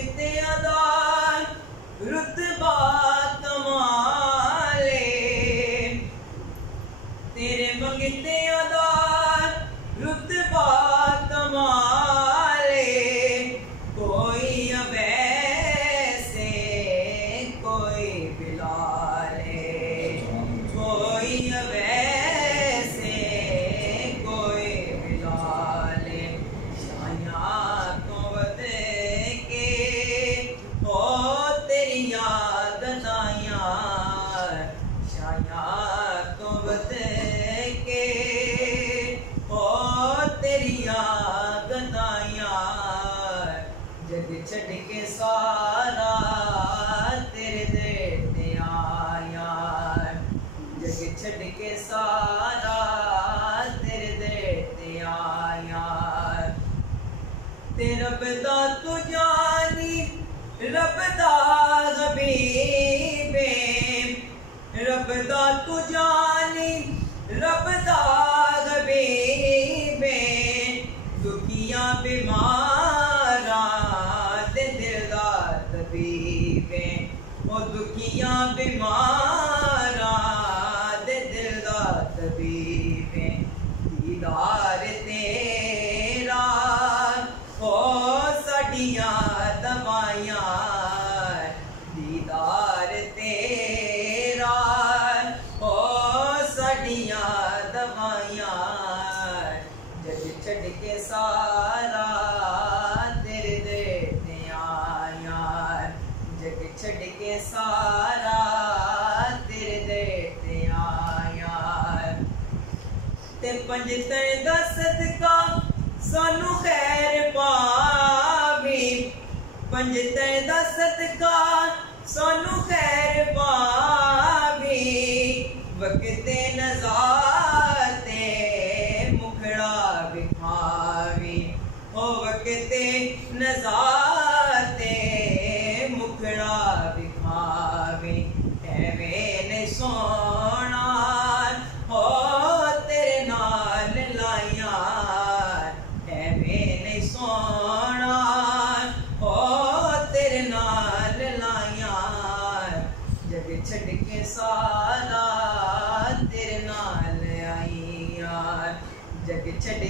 मंगते अदान रुतबा कमाले, तेरे मंगते अदान रुतबा कमाले, कोई अवैसे कोई बिलाले, कोई अवैसे कोई बिलाले, शाया तो बदे के हो तेरी याद दाया, शाया तो बदे के हो तेरी याद दाया, जग छड़ के सारा तेरे देते आया, जग छड़ के सारा तेरे देते आया, ते रब दा तू जानी रब दा हबीबे, रब दा तू जानी रब दा हबीबे, दुखियां बीमारा दे दिल दा तबीबे, ओ दुखियां बीमारा दे दिल दा तबीबे, दीदार तेरा हो साडियां दवाइयां, दीदार तेरा हो साडियां दवाइयां, जग छड़ के सारा तेरे देते आया, जग छड़ के सारा तेरे देते आया, ते पंज तन दा सदका सानू खैर पावी, पंज तन दा सदका सानू खैर पावी, वक्ते नज़ाते मुखड़ा विखावी, ओ वक्ते नज़ाते मुखड़ा विखावी, एवें ने सोना हो तेरे नाल लाइया, एवें ने सोना हो तेरे नाल लाइया, जग छड़ के सारा तेरे नाल आईया, जग छड़